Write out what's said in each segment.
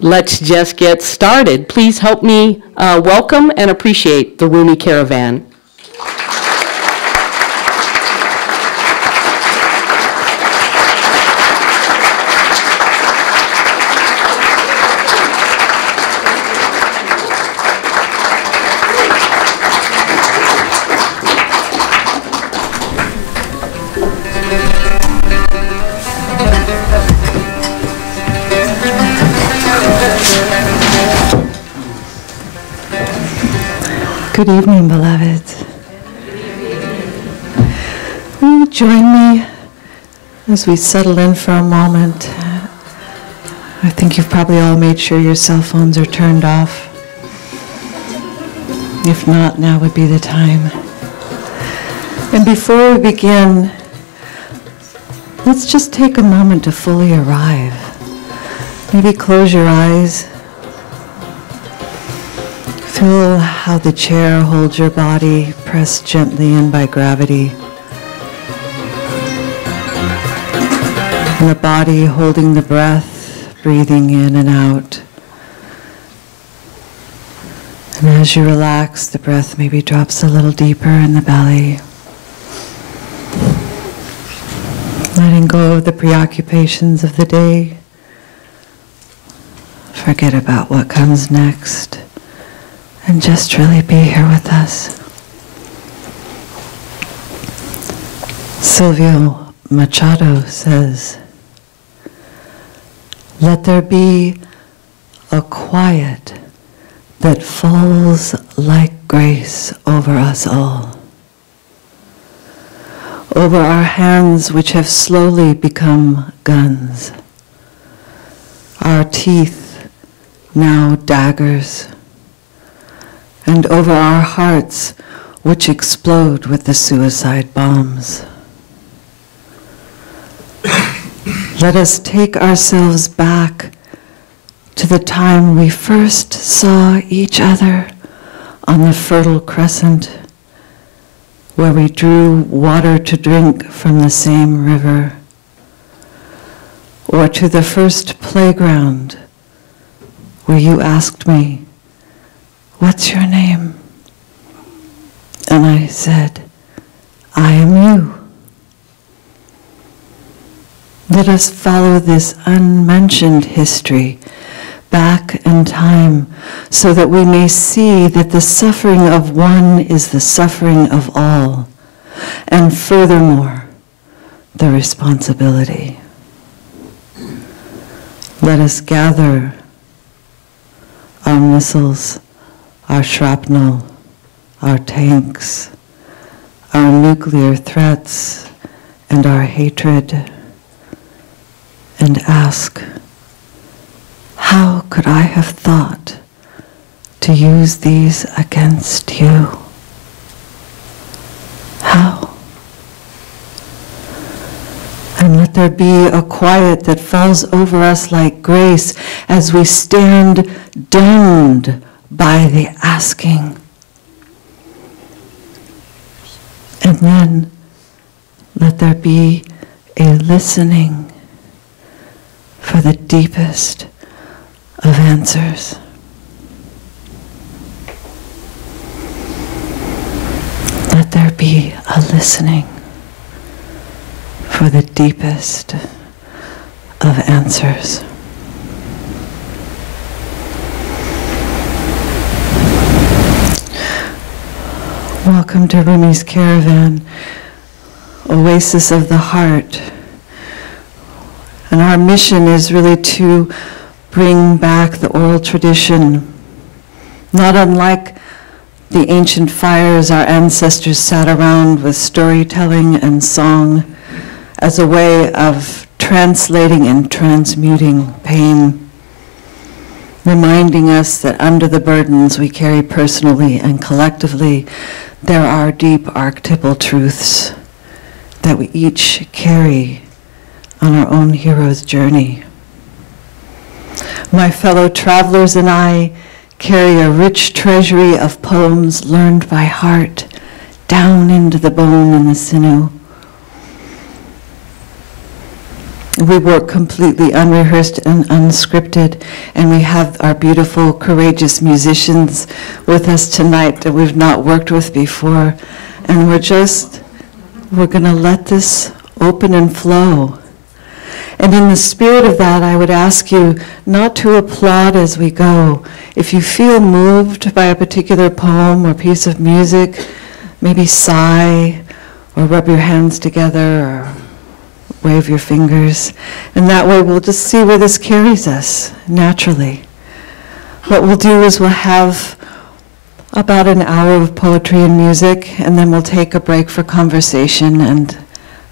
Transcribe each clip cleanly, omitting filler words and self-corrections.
Let's just get started. Please help me welcome and appreciate the Rumi Caravan. Good evening, beloveds. Will you join me as we settle in for a moment? I think you've probably all made sure your cell phones are turned off. If not, now would be the time. And before we begin, let's just take a moment to fully arrive. Maybe close your eyes. Feel how the chair holds your body, pressed gently in by gravity. And the body holding the breath, breathing in and out. And as you relax, the breath maybe drops a little deeper in the belly. Letting go of the preoccupations of the day. Forget about what comes next. And just really be here with us. Silvio Machado says, "Let there be a quiet that falls like grace over us all, over our hands which have slowly become guns, our teeth now daggers, and over our hearts which explode with the suicide bombs. Let us take ourselves back to the time we first saw each other on the Fertile Crescent, where we drew water to drink from the same river, or to the first playground where you asked me, 'What's your name?' And I said, 'I am you.' Let us follow this unmentioned history back in time so that we may see that the suffering of one is the suffering of all, and furthermore, the responsibility. Let us gather our missiles, our shrapnel, our tanks, our nuclear threats, and our hatred, and ask, how could I have thought to use these against you? How? And let there be a quiet that falls over us like grace as we stand dumbed by the asking. And then let there be a listening for the deepest of answers. Let there be a listening for the deepest of answers. Welcome to Rumi's Caravan, oasis of the heart. And our mission is really to bring back the oral tradition. Not unlike the ancient fires our ancestors sat around with storytelling and song as a way of translating and transmuting pain, reminding us that under the burdens we carry personally and collectively, there are deep archetypal truths that we each carry on our own hero's journey. My fellow travelers and I carry a rich treasury of poems learned by heart down into the bone and the sinew. We work completely unrehearsed and unscripted, and we have our beautiful, courageous musicians with us tonight that we've not worked with before, and we're going to let this open and flow. And in the spirit of that, I would ask you not to applaud as we go. If you feel moved by a particular poem or piece of music, maybe sigh or rub your hands together or wave your fingers. And that way we'll just see where this carries us naturally. What we'll do is we'll have about an hour of poetry and music, and then we'll take a break for conversation and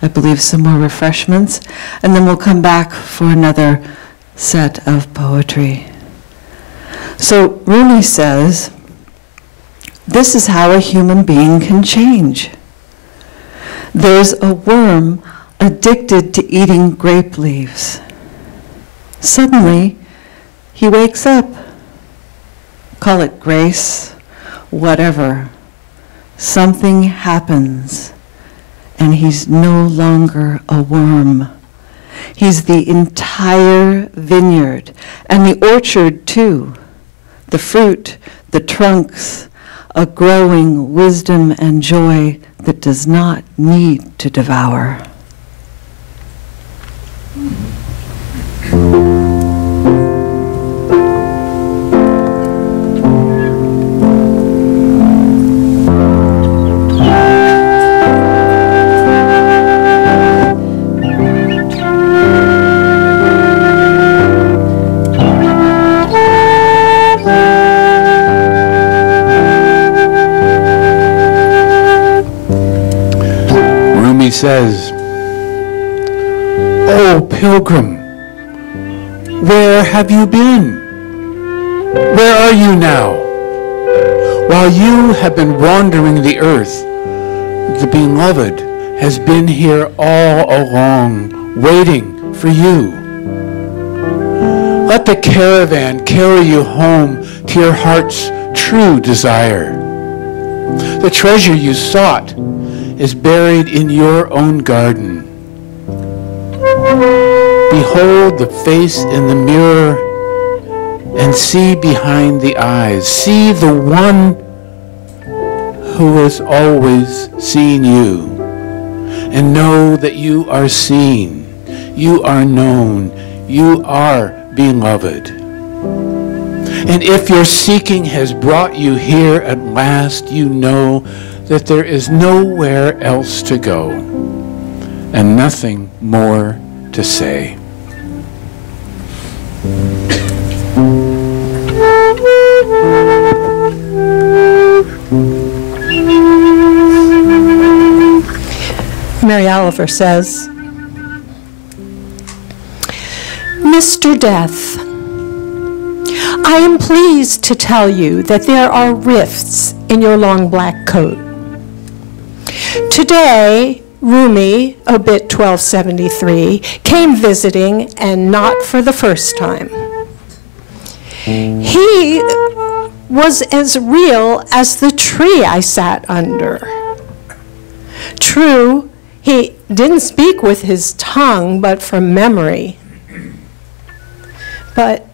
I believe some more refreshments, and then we'll come back for another set of poetry. So Rumi says, this is how a human being can change. There's a worm addicted to eating grape leaves. Suddenly, he wakes up. Call it grace, whatever. Something happens. And he's no longer a worm. He's the entire vineyard, and the orchard too, the fruit, the trunks, a growing wisdom and joy that does not need to devour. Says, "Oh, pilgrim, where have you been? Where are you now? While you have been wandering the earth, the beloved has been here all along, waiting for you. Let the caravan carry you home to your heart's true desire. The treasure you sought is buried in your own garden. Behold the face in the mirror and see behind the eyes. See the one who has always seen you, and know that you are seen, you are known, you are beloved. And if your seeking has brought you here at last, you know that there is nowhere else to go and nothing more to say." Mary Oliver says, "Mr. Death, I am pleased to tell you that there are rifts in your long black coat. Today, Rumi, obit 1273, came visiting, and not for the first time. He was as real as the tree I sat under. True, he didn't speak with his tongue, but from memory. But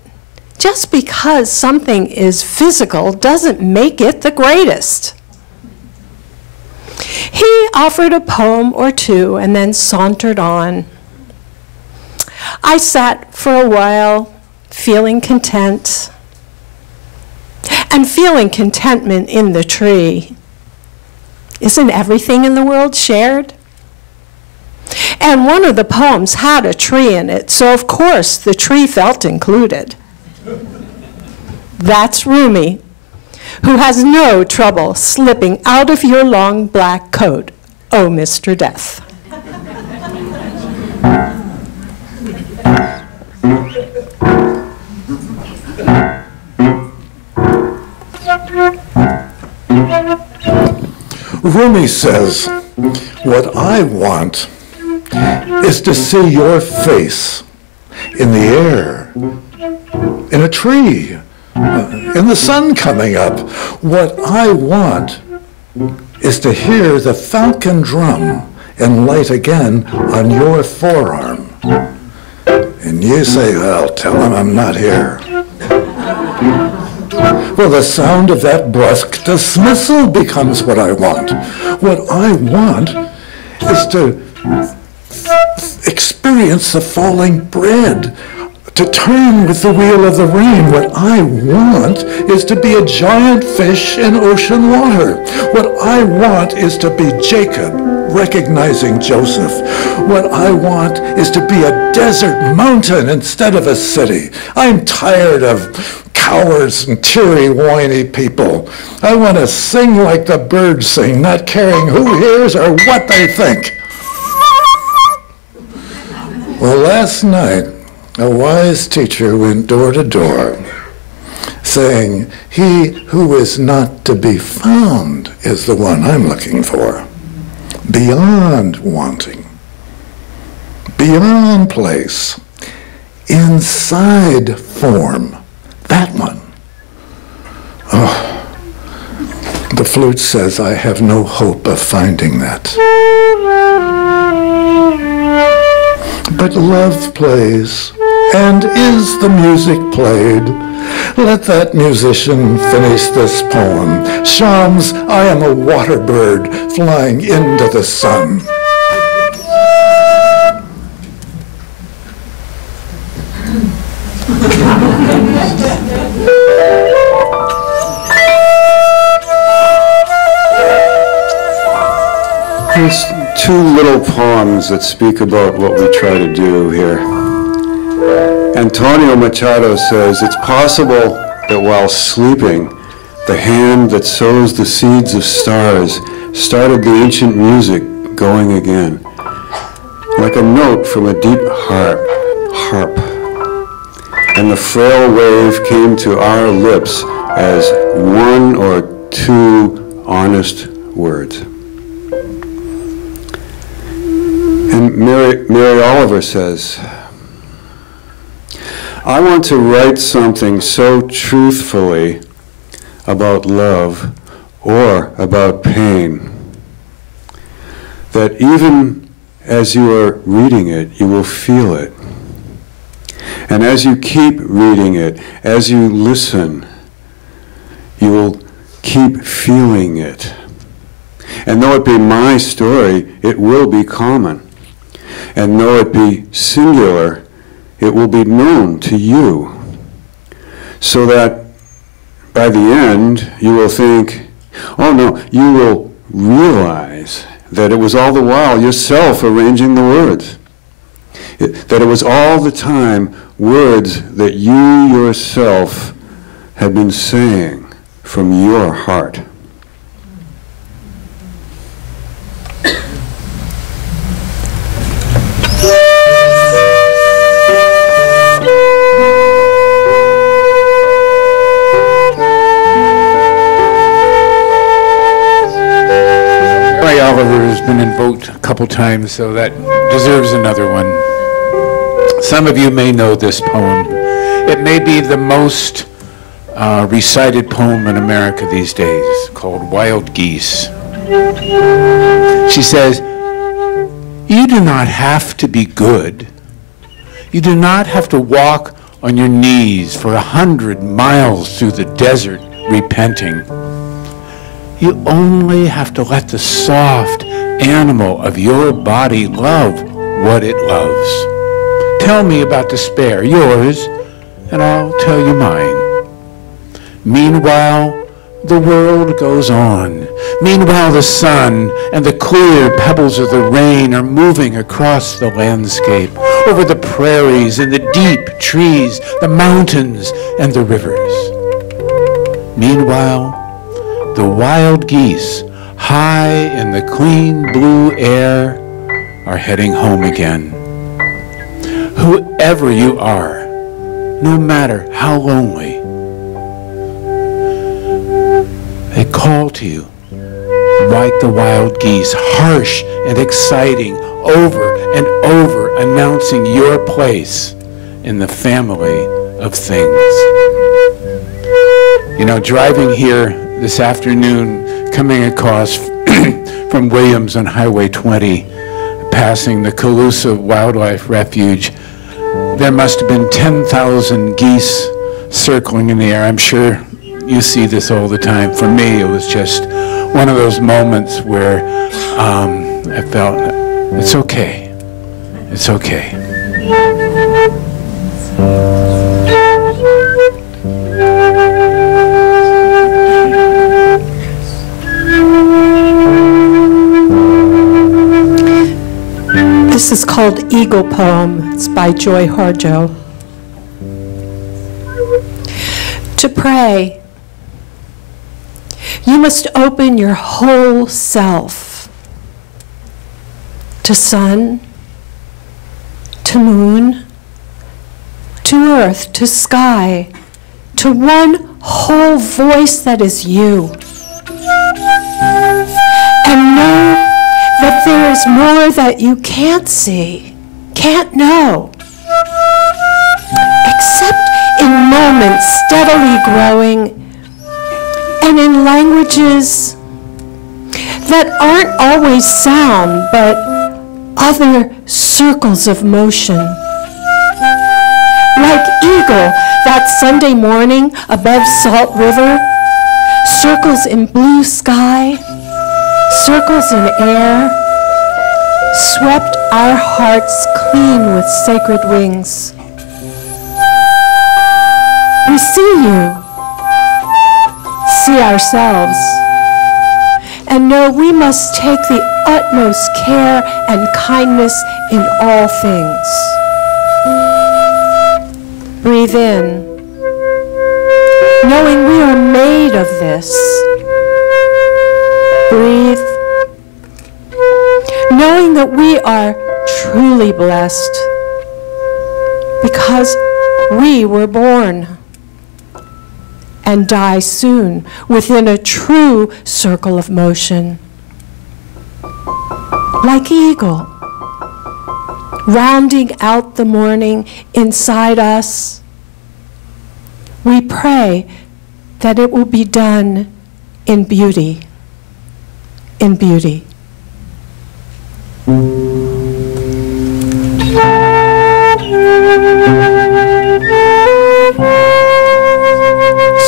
just because something is physical doesn't make it the greatest. He offered a poem or two and then sauntered on. I sat for a while, feeling content, and feeling contentment in the tree. Isn't everything in the world shared? And one of the poems had a tree in it, so of course the tree felt included. That's Rumi, who has no trouble slipping out of your long black coat, oh, Mr. Death." Rumi says, "What I want is to see your face in the air, in a tree, in the sun coming up. What I want is to hear the falcon drum and light again on your forearm. And you say, well, tell him I'm not here. Well, the sound of that brusque dismissal becomes what I want. What I want is to experience the falling bread, to turn with the wheel of the rain. What I want is to be a giant fish in ocean water. What I want is to be Jacob recognizing Joseph. What I want is to be a desert mountain instead of a city. I'm tired of cowards and teary, whiny people. I want to sing like the birds sing, not caring who hears or what they think. Well, last night, a wise teacher went door to door, saying, he who is not to be found is the one I'm looking for. Beyond wanting, beyond place, inside form, that one. Oh, the flute says I have no hope of finding that. But love plays, and is the music played? Let that musician finish this poem. Shams, I am a water bird flying into the sun. There's two little poems that speak about what we try to do here. Antonio Machado says, it's possible that while sleeping, the hand that sows the seeds of stars started the ancient music going again, like a note from a deep harp. And the frail wave came to our lips as one or two honest words. And Mary Oliver says, I want to write something so truthfully about love or about pain that even as you are reading it, you will feel it. And as you keep reading it, as you listen, you will keep feeling it. And though it be my story, it will be common. And though it be singular, it will be known to you. So that by the end, you will think, oh no, you will realize that it was all the while yourself arranging the words. That it was all the time words that you yourself had been saying from your heart. Oliver has been invoked a couple times, so that deserves another one. Some of you may know this poem. It may be the most recited poem in America these days, called Wild Geese. She says, you do not have to be good. You do not have to walk on your knees for 100 miles through the desert repenting. You only have to let the soft animal of your body love what it loves. Tell me about despair, yours, and I'll tell you mine. Meanwhile, the world goes on. Meanwhile, the sun and the clear pebbles of the rain are moving across the landscape, over the prairies and the deep trees, the mountains and the rivers. Meanwhile, the wild geese, high in the clean blue air, are heading home again. Whoever you are, no matter how lonely, they call to you like the wild geese, harsh and exciting, over and over, announcing your place in the family of things. You know, driving here this afternoon, coming across from Williams on Highway 20, passing the Calusa Wildlife Refuge, there must have been 10,000 geese circling in the air. I'm sure you see this all the time. For me, it was just one of those moments where I felt, it's okay. It's okay. This is called Eagle Poem. It's by Joy Harjo. To pray, you must open your whole self to sun, to moon, to earth, to sky, to one whole voice that is you. And know that there is more that you can't see, can't know, except in moments steadily growing and in languages that aren't always sound, but other circles of motion. Like Eagle, that Sunday morning above Salt River, circles in blue sky, circles in air, swept our hearts clean with sacred wings. We see you, see ourselves, and know we must take the utmost care and kindness in all things. Breathe in, knowing we are made of this. Breathe, knowing that we are truly blessed because we were born and die soon within a true circle of motion. Like Eagle, rounding out the morning inside us, we pray that it will be done in beauty, in beauty.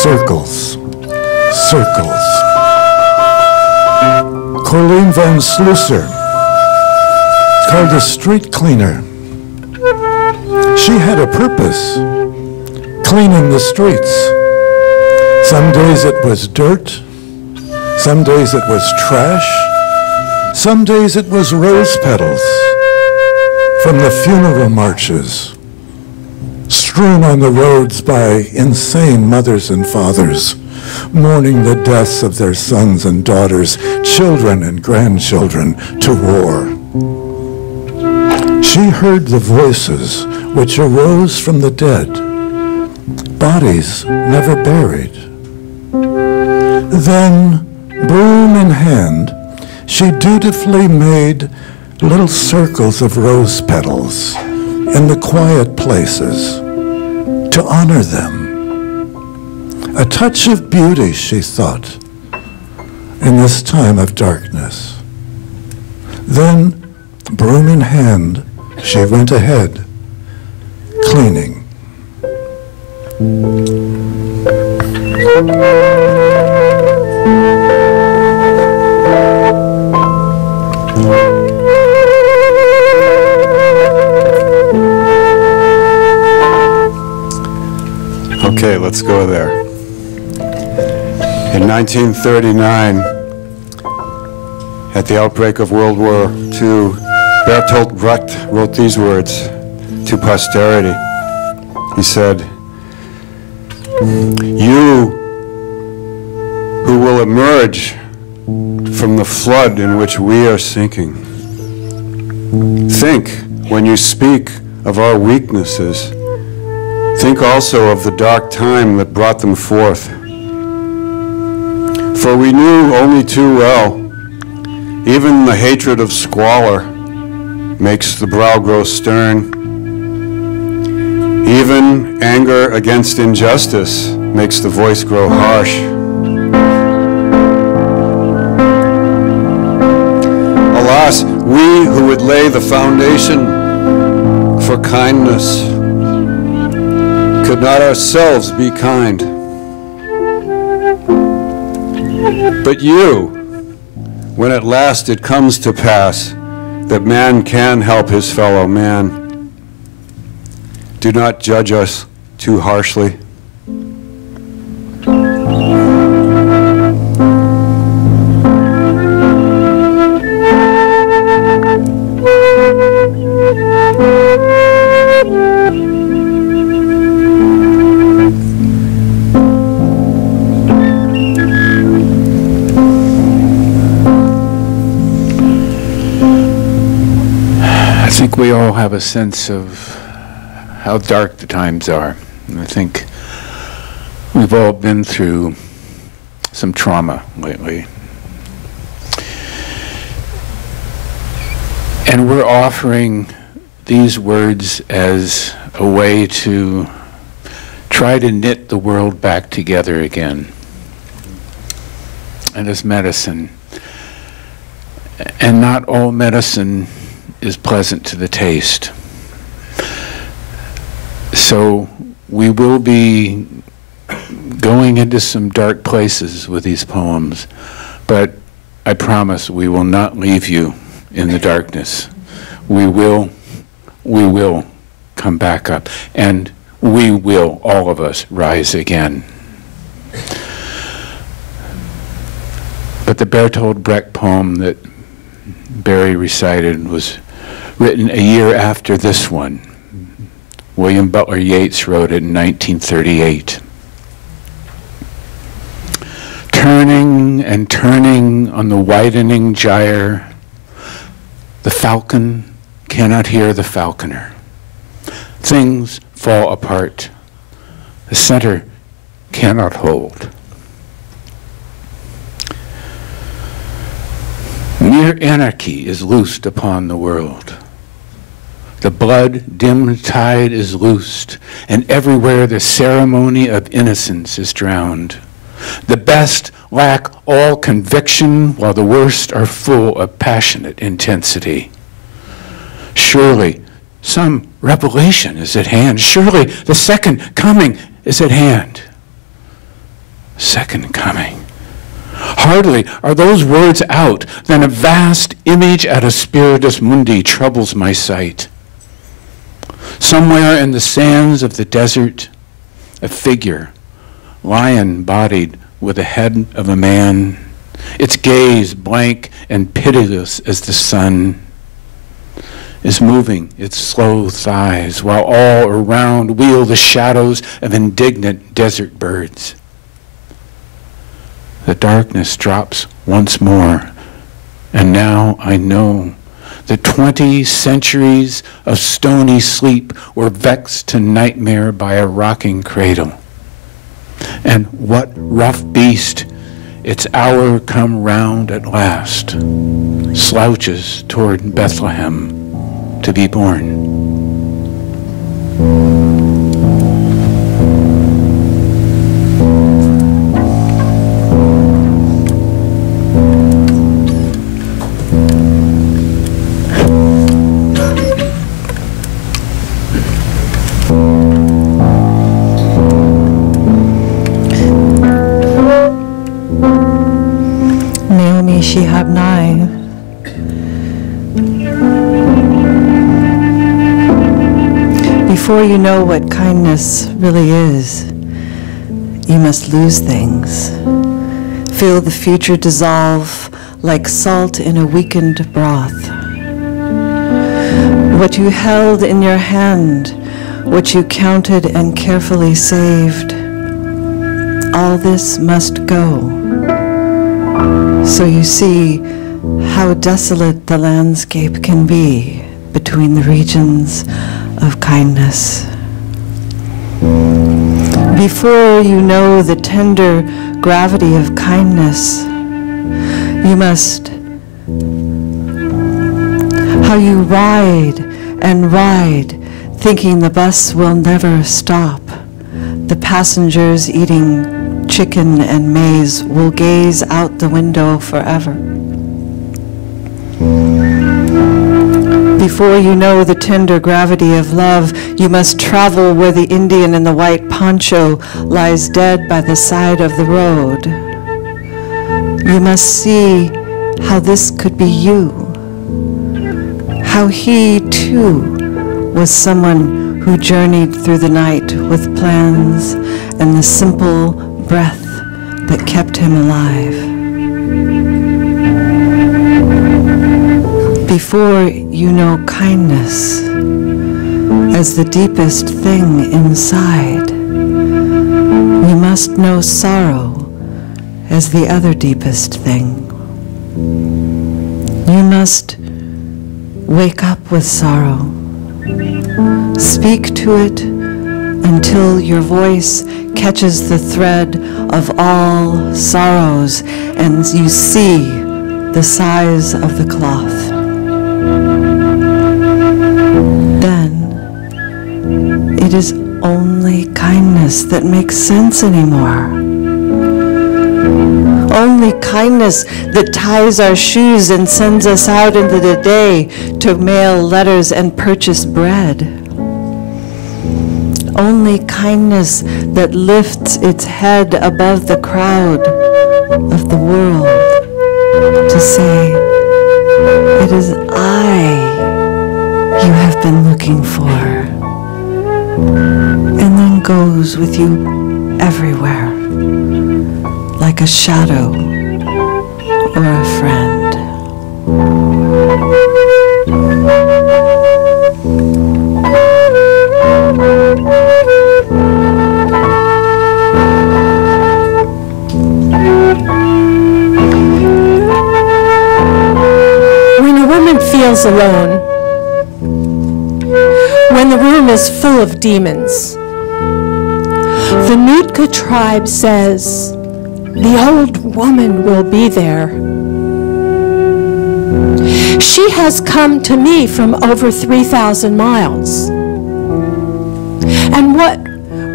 Circles, circles. Corleen van Slusser, called a street cleaner. She had a purpose, cleaning the streets. Some days it was dirt, some days it was trash, some days it was rose petals from the funeral marches, strewn on the roads by insane mothers and fathers, mourning the deaths of their sons and daughters, children and grandchildren to war. She heard the voices which arose from the dead, bodies never buried. Then, broom in hand, she dutifully made little circles of rose petals in the quiet places to honor them. A touch of beauty, she thought, in this time of darkness. Then, broom in hand, she went ahead, cleaning. Okay, let's go there. In 1939, at the outbreak of World War II, Bertolt Brecht wrote these words to posterity. He said, "You who will emerge from the flood in which we are sinking, think when you speak of our weaknesses, think also of the dark time that brought them forth. For we knew only too well, even the hatred of squalor makes the brow grow stern. Even anger against injustice makes the voice grow harsh. Alas, we who would lay the foundation for kindness Could not ourselves be kind? But you, when at last it comes to pass that man can help his fellow man, do not judge us too harshly. I think we all have a sense of how dark the times are. And I think we've all been through some trauma lately. And we're offering these words as a way to try to knit the world back together again. And as medicine. And not all medicine is pleasant to the taste. So we will be going into some dark places with these poems, but I promise we will not leave you in the darkness. We will come back up, and we will, all of us, rise again. But the Bertolt Brecht poem that Barry recited was written a year after this one. William Butler Yeats wrote it in 1938. Turning and turning on the widening gyre, the falcon cannot hear the falconer. Things fall apart. The center cannot hold. Mere anarchy is loosed upon the world. The blood-dimmed tide is loosed, and everywhere the ceremony of innocence is drowned. The best lack all conviction, while the worst are full of passionate intensity. Surely some revelation is at hand. Surely the second coming is at hand. Second coming. Hardly are those words out, then a vast image at a spiritus mundi troubles my sight. Somewhere in the sands of the desert, a figure, lion-bodied with the head of a man, its gaze blank and pitiless as the sun, is moving its slow thighs, while all around wheel the shadows of indignant desert birds. The darkness drops once more, and now I know the 20 centuries of stony sleep were vexed to nightmare by a rocking cradle. And what rough beast, its hour come round at last, slouches toward Bethlehem to be born. Before you know what kindness really is, you must lose things. Feel the future dissolve like salt in a weakened broth. What you held in your hand, what you counted and carefully saved, all this must go. So you see how desolate the landscape can be between the regions of kindness. Before you know the tender gravity of kindness, you must, how you ride and ride, thinking the bus will never stop. The passengers eating chicken and maize will gaze out the window forever. Before you know the tender gravity of love, you must travel where the Indian in the white poncho lies dead by the side of the road. You must see how this could be you. How he, too, was someone who journeyed through the night with plans and the simple breath that kept him alive. Before you know kindness as the deepest thing inside, you must know sorrow as the other deepest thing. You must wake up with sorrow. Speak to it until your voice catches the thread of all sorrows and you see the size of the cloth. Then it is only kindness that makes sense anymore. Only kindness that ties our shoes and sends us out into the day to mail letters and purchase bread. Only kindness that lifts its head above the crowd of the world to say, it is I you have been looking for, and then goes with you everywhere, like a shadow or a friend. When a woman feels alone, when the room is full of demons, the Nootka tribe says, the old woman will be there. She has come to me from over 3,000 miles. And what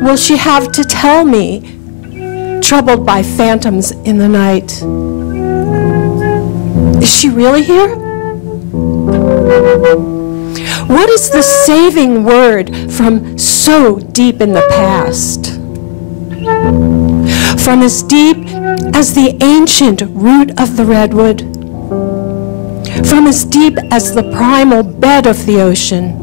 will she have to tell me, troubled by phantoms in the night? Is she really here? What is the saving word from so deep in the past? From as deep as the ancient root of the redwood, from as deep as the primal bed of the ocean,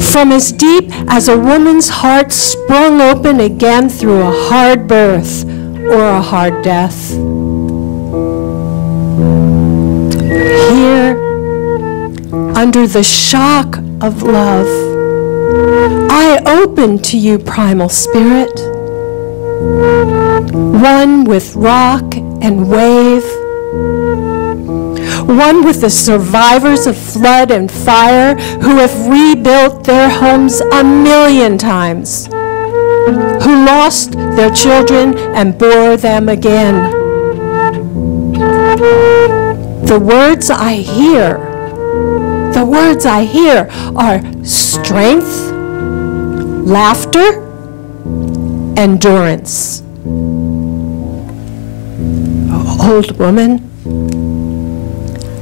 from as deep as a woman's heart sprung open again through a hard birth or a hard death. Here, under the shock of love, I open to you, primal spirit, one with rock and wave, one with the survivors of flood and fire who have rebuilt their homes 1,000,000 times, who lost their children and bore them again. The words I hear are strength, laughter, endurance. Old woman,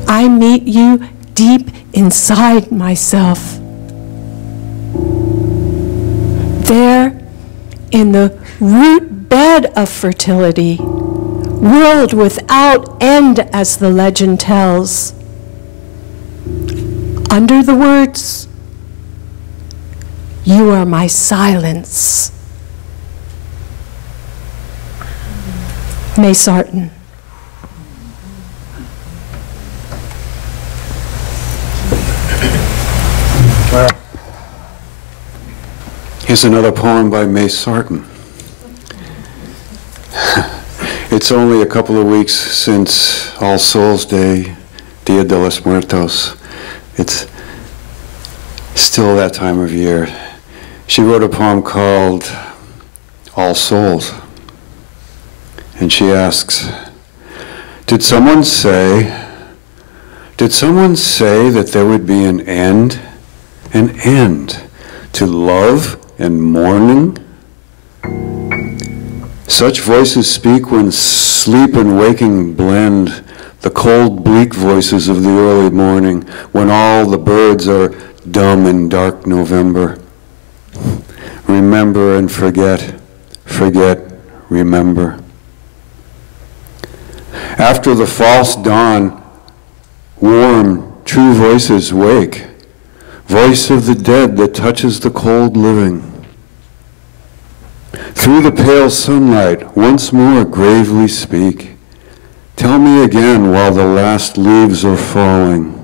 I meet you deep inside myself. There, in the root bed of fertility, world without end as the legend tells, under the words, you are my silence. May Sarton. Here's another poem by May Sarton. It's only a couple of weeks since All Souls Day, Dia de los Muertos. It's still that time of year. She wrote a poem called All Souls. And she asks, did someone say that there would be an end to love and mourning? Such voices speak when sleep and waking blend, the cold, bleak voices of the early morning, when all the birds are dumb in dark November. Remember and forget, forget, remember. After the false dawn, warm, true voices wake, voice of the dead that touches the cold living. Through the pale sunlight, once more gravely speak. Tell me again while the last leaves are falling.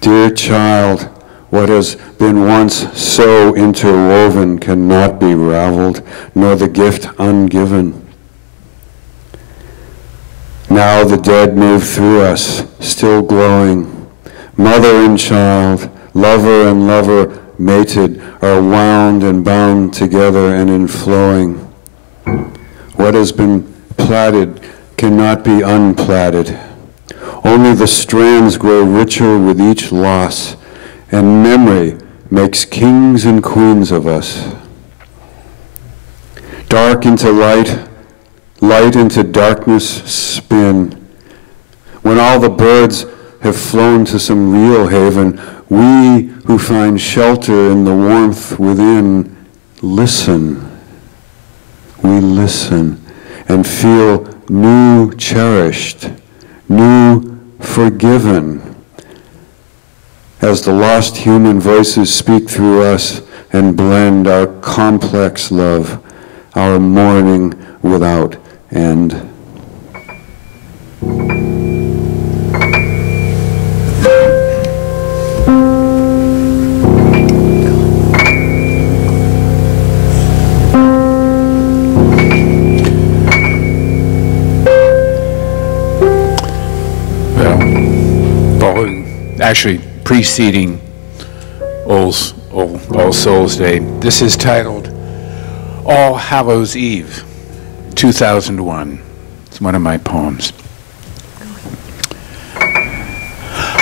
Dear child, what has been once so interwoven cannot be raveled, nor the gift ungiven. Now the dead move through us, still glowing. Mother and child, lover and lover, mated, are wound and bound together and inflowing. What has been plaited cannot be unplaited. Only the strands grow richer with each loss, and memory makes kings and queens of us. Dark into light, light into darkness spin. When all the birds have flown to some real haven, we who find shelter in the warmth within listen. We listen and feel new cherished, new forgiven, as the lost human voices speak through us and blend our complex love, our mourning without end. Actually preceding All Souls Day. This is titled All Hallows Eve, 2001. It's one of my poems.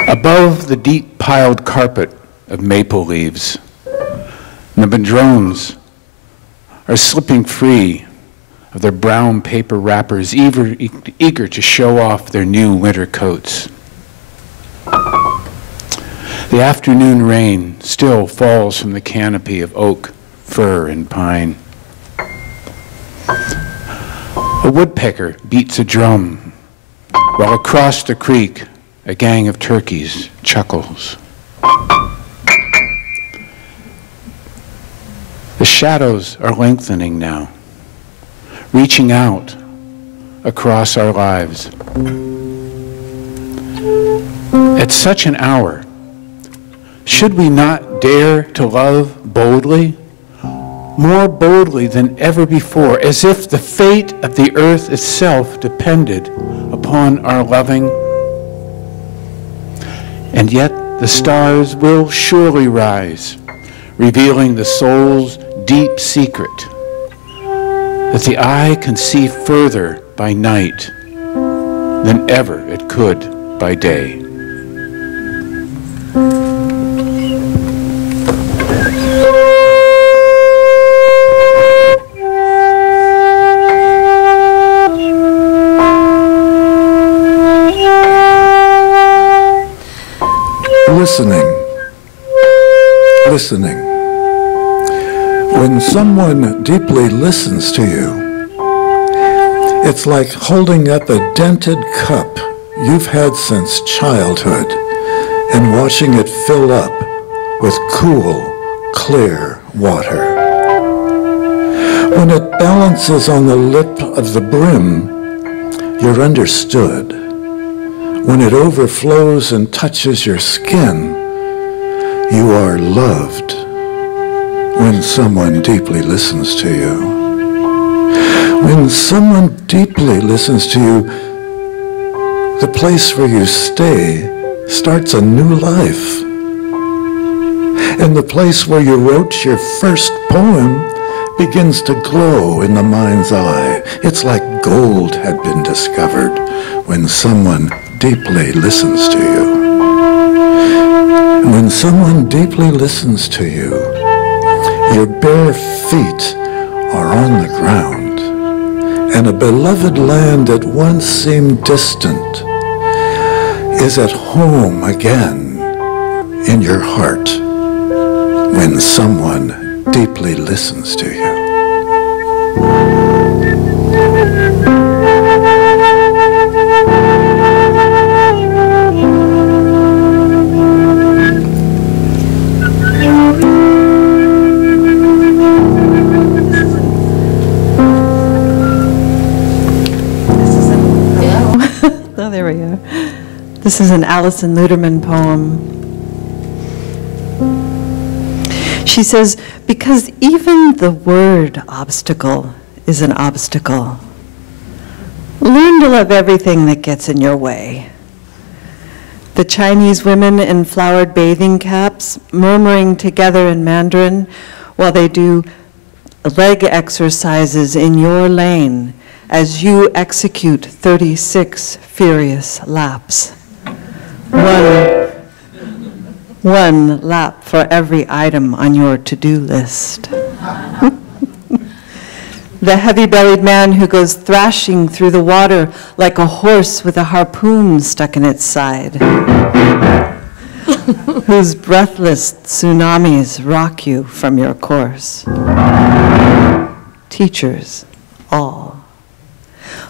Above the deep piled carpet of maple leaves, the madrones are slipping free of their brown paper wrappers, eager to show off their new winter coats. The afternoon rain still falls from the canopy of oak, fir, and pine. A woodpecker beats a drum, while across the creek a gang of turkeys chuckles. The shadows are lengthening now, reaching out across our lives. At such an hour, should we not dare to love boldly, more boldly than ever before, as if the fate of the earth itself depended upon our loving? And yet the stars will surely rise, revealing the soul's deep secret, that the eye can see further by night than ever it could by day. Listening. When someone deeply listens to you, it's like holding up a dented cup you've had since childhood and watching it fill up with cool, clear water. When it balances on the lip of the brim, you're understood. When it overflows and touches your skin, you are loved. When someone deeply listens to you. When someone deeply listens to you, the place where you stay starts a new life. And the place where you wrote your first poem begins to glow in the mind's eye. It's like gold had been discovered when someone deeply listens to you. When someone deeply listens to you, your bare feet are on the ground, and a beloved land that once seemed distant is at home again in your heart when someone deeply listens to you. Oh, there we go. This is an Alison Luterman poem. She says, because even the word obstacle is an obstacle. Learn to love everything that gets in your way. The Chinese women in flowered bathing caps murmuring together in Mandarin while they do leg exercises in your lane as you execute 36 furious laps. One lap for every item on your to-do list. The heavy-bellied man who goes thrashing through the water like a horse with a harpoon stuck in its side. Whose breathless tsunamis rock you from your course. Teachers, all.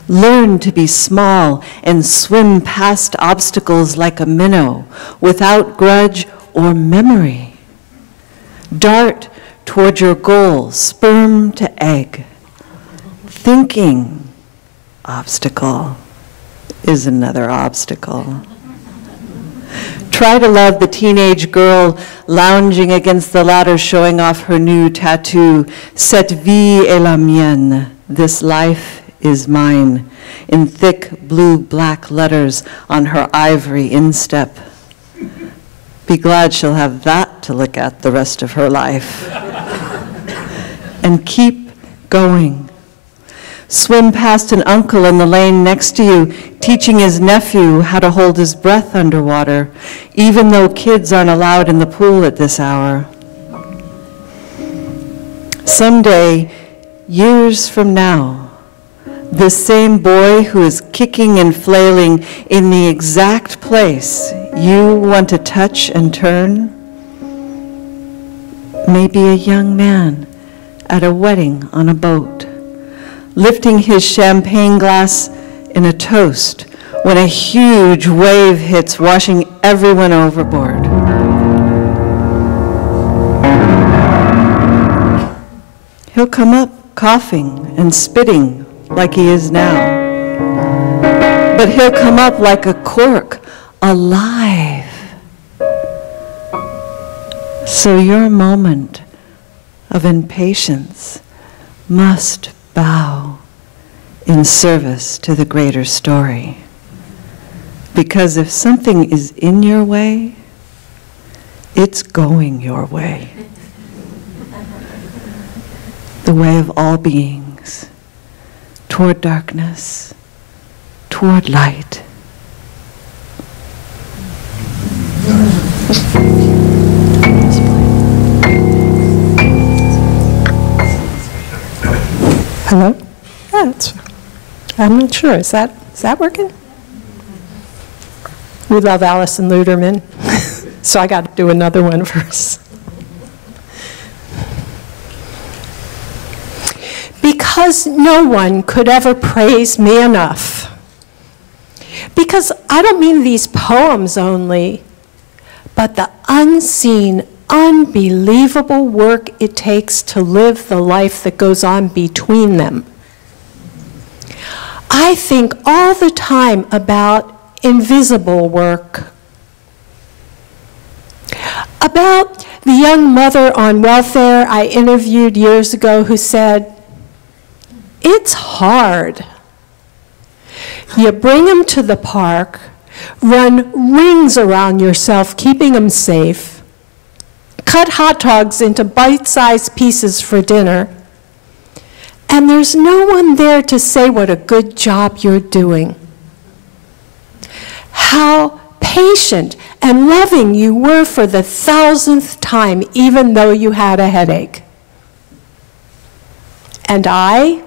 Learn to be small and swim past obstacles like a minnow without grudge or memory. Dart toward your goal, sperm to egg. Thinking obstacle is another obstacle. Try to love the teenage girl lounging against the ladder showing off her new tattoo, Cette vie est la mienne, this life is mine, in thick blue-black letters on her ivory instep. Be glad she'll have that to look at the rest of her life. And keep going. Swim past an uncle in the lane next to you, teaching his nephew how to hold his breath underwater, even though kids aren't allowed in the pool at this hour. Someday, years from now, this same boy who is kicking and flailing in the exact place you want to touch and turn may be a young man at a wedding on a boat, lifting his champagne glass in a toast when a huge wave hits, washing everyone overboard. He'll come up coughing and spitting like he is now. But he'll come up like a cork, alive. So your moment of impatience must bow in service to the greater story. Because if something is in your way, it's going your way. The way of all beings, toward darkness, toward light. Hello? Yeah, I'm not sure. Is that working? We love Alison Luterman, so I got to do another one first. Because no one could ever praise me enough. Because I don't mean these poems only, but the unseen, unbelievable work it takes to live the life that goes on between them. I think all the time about invisible work, about the young mother on welfare I interviewed years ago who said, it's hard. You bring them to the park, run rings around yourself, keeping them safe, cut hot dogs into bite-sized pieces for dinner, and there's no one there to say what a good job you're doing. How patient and loving you were for the 1,000th time, even though you had a headache. And I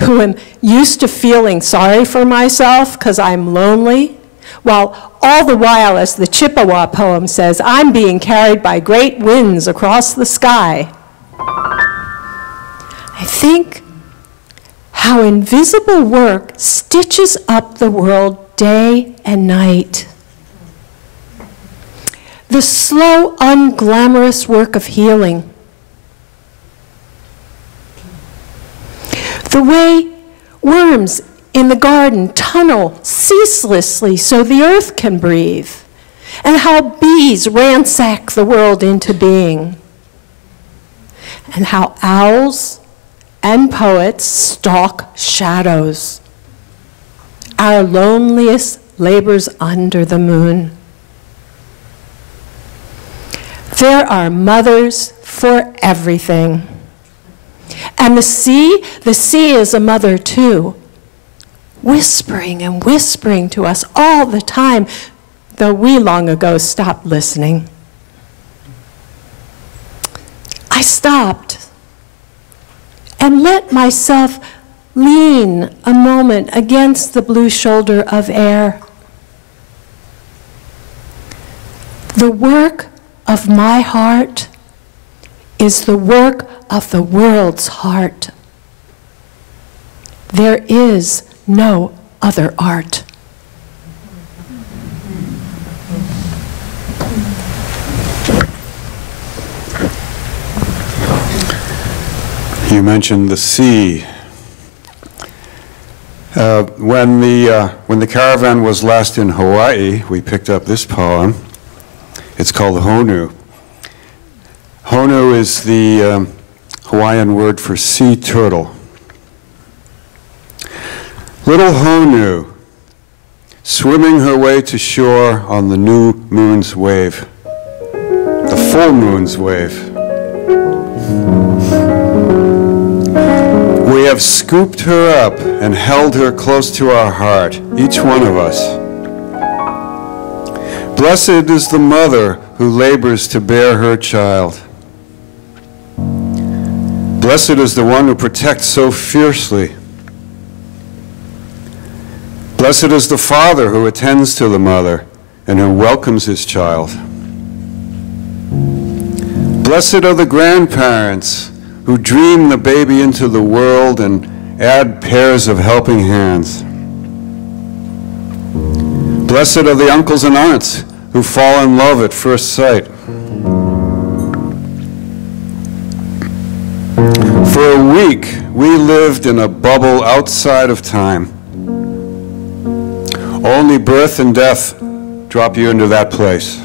who am used to feeling sorry for myself because I'm lonely, while all the while, as the Chippewa poem says, I'm being carried by great winds across the sky. I think how invisible work stitches up the world day and night. The slow, unglamorous work of healing. The way worms in the garden tunnel ceaselessly so the earth can breathe, and how bees ransack the world into being, and how owls and poets stalk shadows, our loneliest labors under the moon. There are mothers for everything. And the sea is a mother too, whispering and whispering to us all the time, though we long ago stopped listening. I stopped and let myself lean a moment against the blue shoulder of air. The work of my heart is the work of the world's heart. There is no other art. You mentioned the sea. When the caravan was last in Hawaii, we picked up this poem. It's called Honu. Honu is the Hawaiian word for sea turtle. Little Honu, swimming her way to shore on the new moon's wave, the full moon's wave. We have scooped her up and held her close to our heart, each one of us. Blessed is the mother who labors to bear her child. Blessed is the one who protects so fiercely. Blessed is the father who attends to the mother and who welcomes his child. Blessed are the grandparents who dream the baby into the world and add pairs of helping hands. Blessed are the uncles and aunts who fall in love at first sight. For a week, we lived in a bubble outside of time. Only birth and death drop you into that place.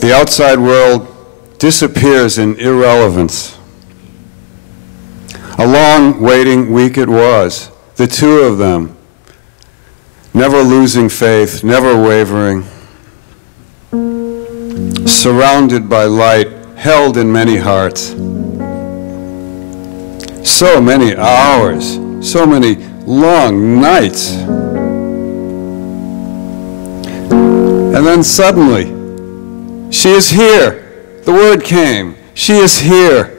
The outside world disappears in irrelevance. A long waiting week it was, the two of them, never losing faith, never wavering, surrounded by light, held in many hearts. So many hours, so many long nights. And then suddenly, she is here. The word came. She is here.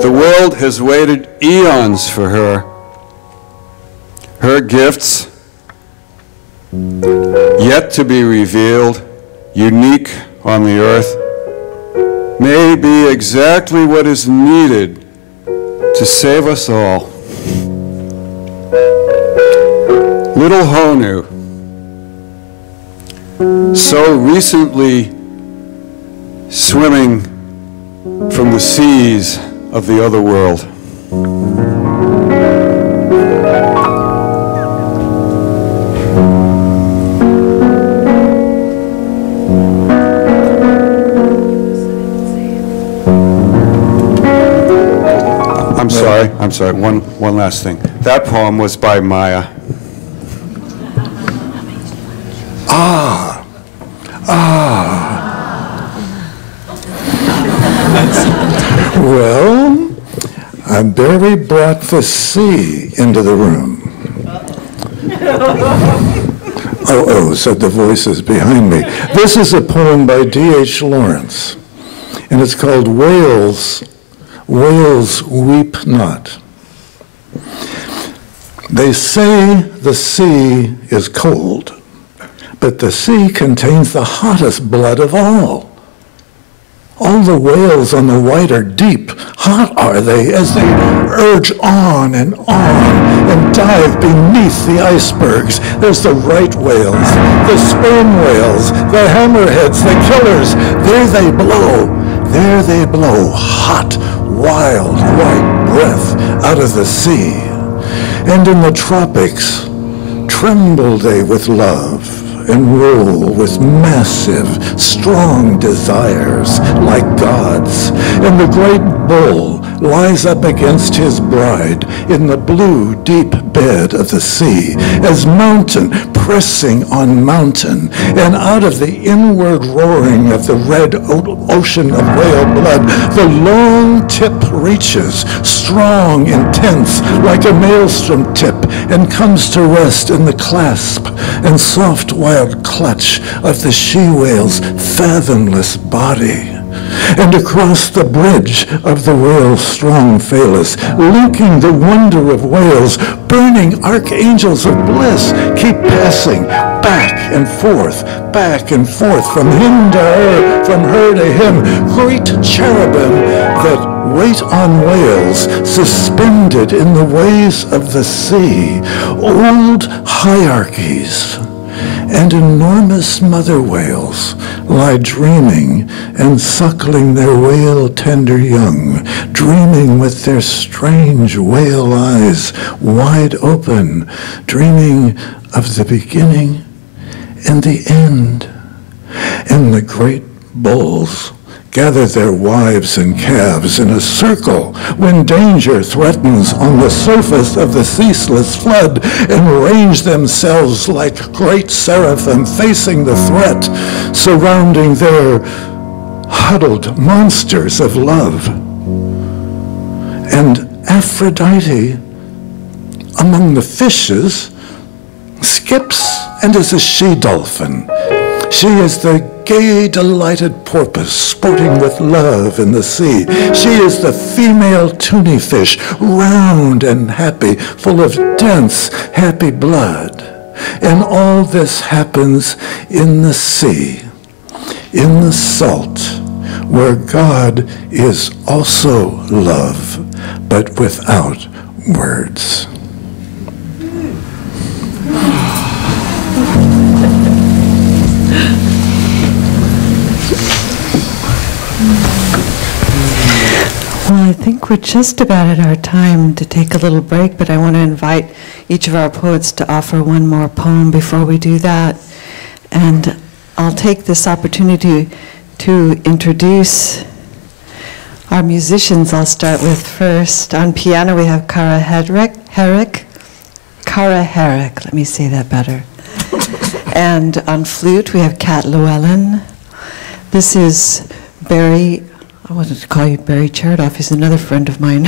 The world has waited eons for her. Her gifts, yet to be revealed, unique on the earth, may be exactly what is needed to save us all. Little Honu, so recently swimming from the seas of the other world. I'm sorry, one last thing. That poem was by Maya. Well, Barry brought the sea into the room. Oh, said the voices behind me. This is a poem by D.H. Lawrence, and it's called Whales whales weep not. They say the sea is cold, but the sea contains the hottest blood of all. All the whales on the wider deep, hot are they as they urge on and dive beneath the icebergs. There's the right whales, the sperm whales, the hammerheads, the killers. There they blow hot, wild, white breath out of the sea. And in the tropics, tremble they with love, and roll with massive, strong desires like gods. And the great bull lies up against his bride in the blue, deep bed of the sea, as mountain pressing on mountain, and out of the inward roaring of the red ocean of whale blood, the long tip reaches, strong, intense, like a maelstrom tip, and comes to rest in the clasp and soft wild clutch of the she-whale's fathomless body. And across the bridge of the whale's strong phallus, linking the wonder of whales, burning archangels of bliss keep passing back and forth, from him to her, from her to him, great cherubim that wait on whales suspended in the ways of the sea, old hierarchies. And enormous mother whales lie dreaming and suckling their whale-tender young, dreaming with their strange whale eyes wide open, dreaming of the beginning and the end. And the great bulls gather their wives and calves in a circle when danger threatens on the surface of the ceaseless flood, and range themselves like great seraphim facing the threat, surrounding their huddled monsters of love. And Aphrodite, among the fishes, skips and is a she-dolphin. She is the gay, delighted porpoise sporting with love in the sea. She is the female tunny fish, round and happy, full of dense, happy blood. And all this happens in the sea, in the salt, where God is also love, but without words. Well, I think we're just about at our time to take a little break, but I want to invite each of our poets to offer one more poem before we do that. And I'll take this opportunity to introduce our musicians. I'll start with first. On piano, we have Cara Herrick. Let me say that better. And on flute, we have Kat Llewellyn. This is Barry. I wanted to call you Barry Chertoff. He's another friend of mine.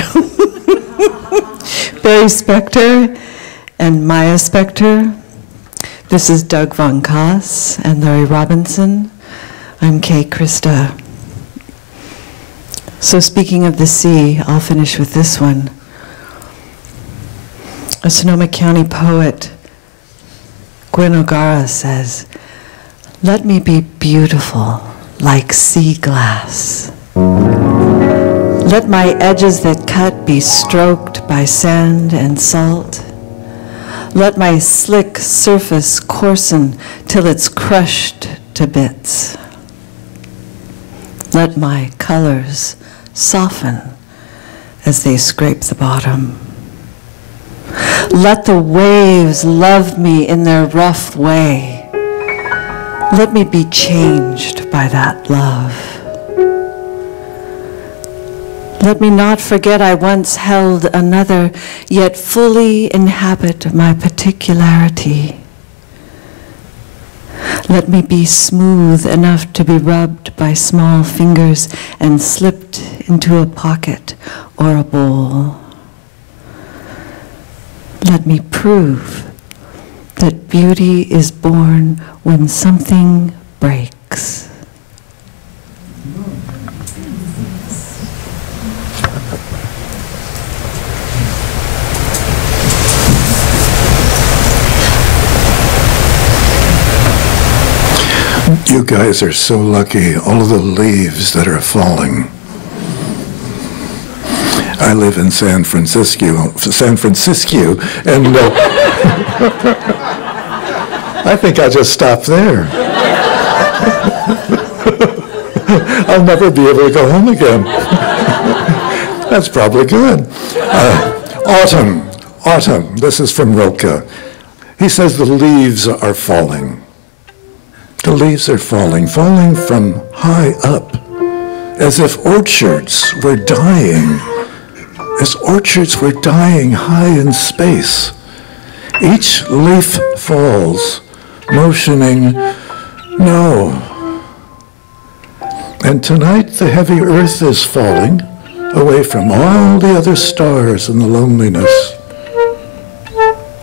Barry Spector and Maya Spector. This is Doug Von Koss and Larry Robinson. I'm Kay Krista. So speaking of the sea, I'll finish with this one. A Sonoma County poet, Gwen O'Gara, says, "Let me be beautiful like sea glass. Let my edges that cut be stroked by sand and salt. Let my slick surface coarsen till it's crushed to bits. Let my colors soften as they scrape the bottom. Let the waves love me in their rough way. Let me be changed by that love. Let me not forget I once held another, yet fully inhabit my particularity. Let me be smooth enough to be rubbed by small fingers and slipped into a pocket or a bowl. Let me prove that beauty is born when something breaks." guys are so lucky, all of the leaves that are falling. I live in San Francisco, and I think I'll just stop there. I'll never be able to go home again. That's probably good. Autumn. This is from Rilke. He says the leaves are falling. The leaves are falling from high up, as if orchards were dying. As orchards were dying high in space. Each leaf falls, motioning, no. And tonight the heavy earth is falling away from all the other stars in the loneliness.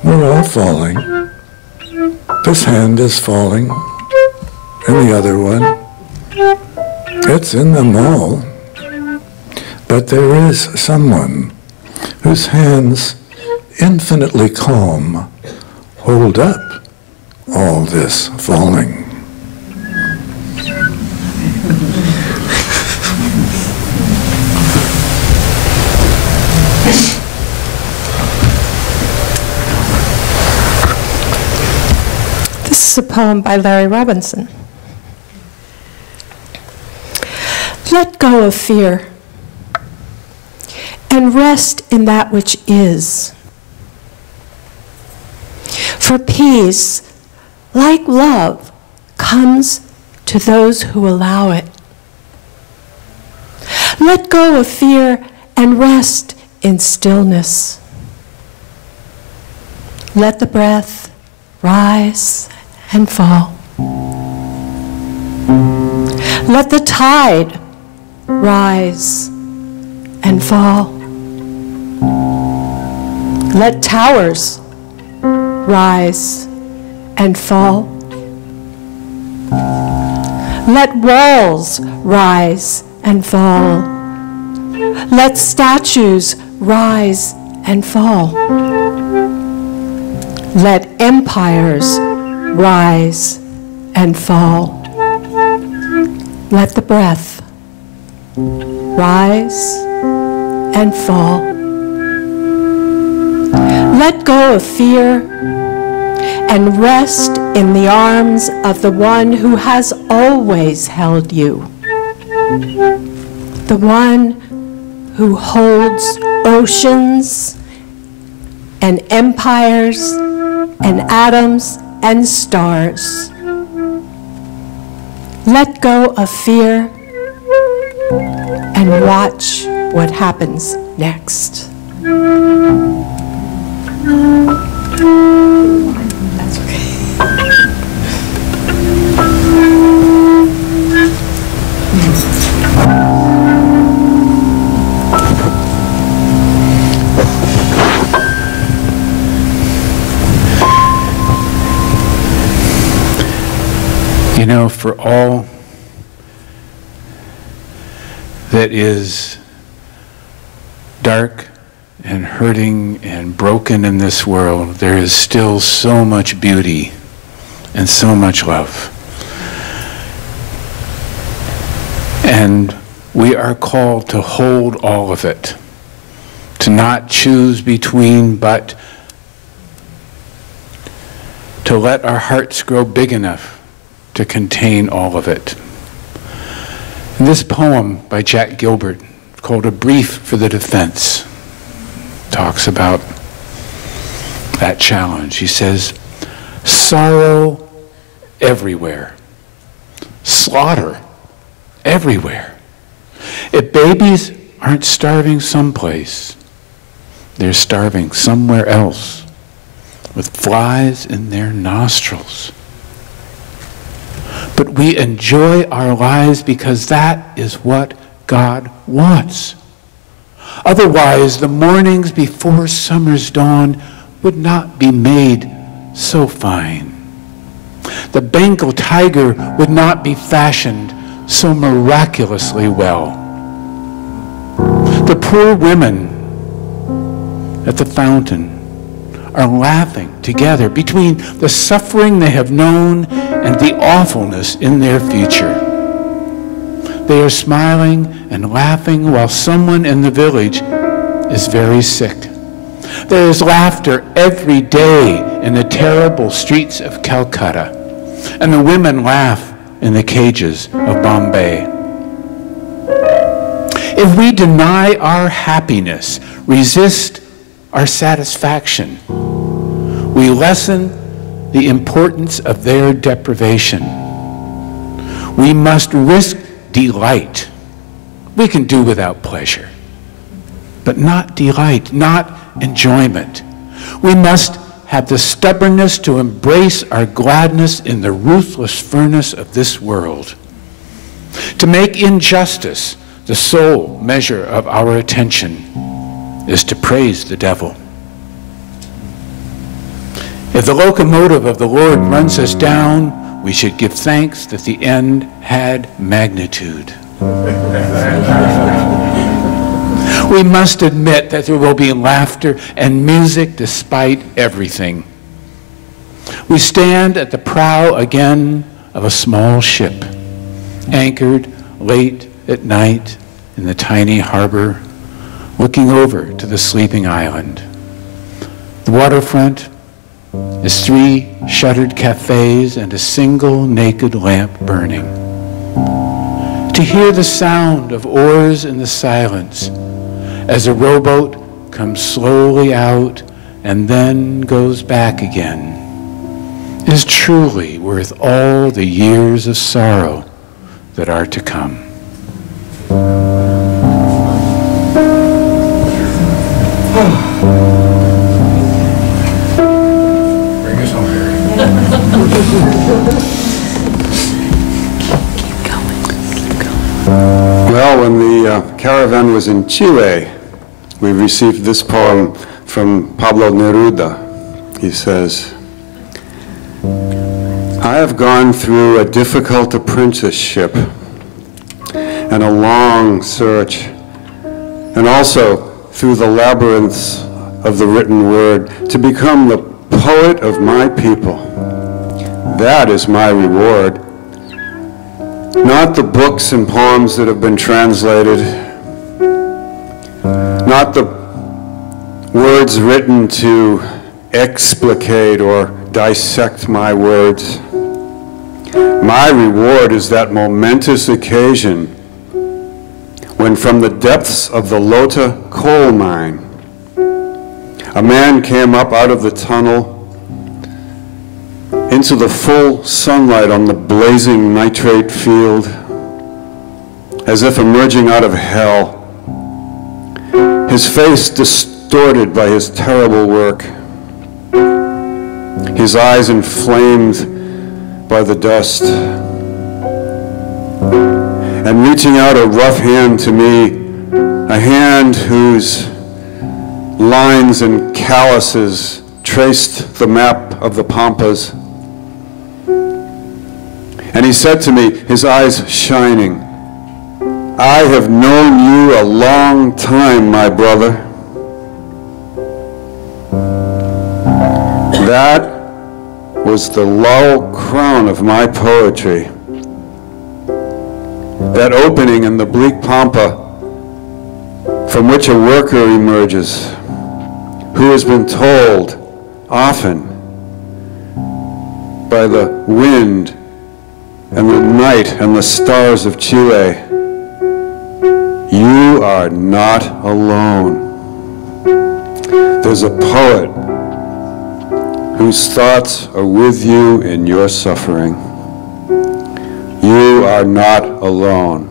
We're all falling. This hand is falling, and the other one. It's in them all. But there is someone whose hands, infinitely calm, hold up all this falling. This is a poem by Larry Robinson. Let go of fear and rest in that which is. For peace, like love, comes to those who allow it. Let go of fear and rest in stillness. Let the breath rise and fall. Let the tide rise and fall. Let towers rise and fall. Let walls rise and fall. Let statues rise and fall. Let empires rise and fall. Let the breath rise and fall. Let go of fear and rest in the arms of the one who has always held you. The one who holds oceans and empires and atoms and stars. Let go of fear and watch what happens next. That's okay. You know, for all that is dark and hurting and broken in this world, there is still so much beauty and so much love. And we are called to hold all of it, to not choose between, but to let our hearts grow big enough to contain all of it. And this poem by Jack Gilbert, called A Brief for the Defense, talks about that challenge. He says, sorrow everywhere, slaughter everywhere. If babies aren't starving someplace, they're starving somewhere else with flies in their nostrils. But we enjoy our lives because that is what God wants. Otherwise, the mornings before summer's dawn would not be made so fine. The Bengal tiger would not be fashioned so miraculously well. The poor women at the fountain are laughing together between the suffering they have known and the awfulness in their future. They are smiling and laughing while someone in the village is very sick. There is laughter every day in the terrible streets of Calcutta, and the women laugh in the cages of Bombay. If we deny our happiness, resist our satisfaction, we lessen the importance of their deprivation. We must risk delight. We can do without pleasure, but not delight, not enjoyment. We must have the stubbornness to embrace our gladness in the ruthless furnace of this world. To make injustice the sole measure of our attention is to praise the devil. If the locomotive of the Lord runs us down, we should give thanks that the end had magnitude. We must admit that there will be laughter and music despite everything. We stand at the prow again of a small ship, anchored late at night in the tiny harbor, looking over to the sleeping island. The waterfront is 3 shuttered cafes and a single naked lamp burning. To hear the sound of oars in the silence as a rowboat comes slowly out and then goes back again is truly worth all the years of sorrow that are to come. Bring us home, Harry. Keep going. Well, when the caravan was in Chile, we received this poem from Pablo Neruda. He says, I have gone through a difficult apprenticeship and a long search, and also through the labyrinths of the written word, to become the poet of my people. That is my reward. Not the books and poems that have been translated, not the words written to explicate or dissect my words. My reward is that momentous occasion when from the depths of the Lota coal mine, a man came up out of the tunnel into the full sunlight on the blazing nitrate field, as if emerging out of hell, his face distorted by his terrible work, his eyes inflamed by the dust, and reaching out a rough hand to me, a hand whose lines and calluses traced the map of the Pampas. And he said to me, his eyes shining, I have known you a long time, my brother. That was the laurel crown of my poetry. That opening in the bleak pampa from which a worker emerges, who has been told often by the wind and the night and the stars of Chile, you are not alone. There's a poet whose thoughts are with you in your suffering. You are not alone.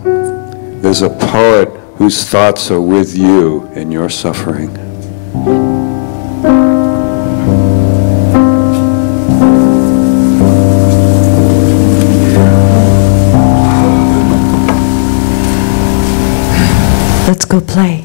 There's a poet whose thoughts are with you in your suffering. Let's go play.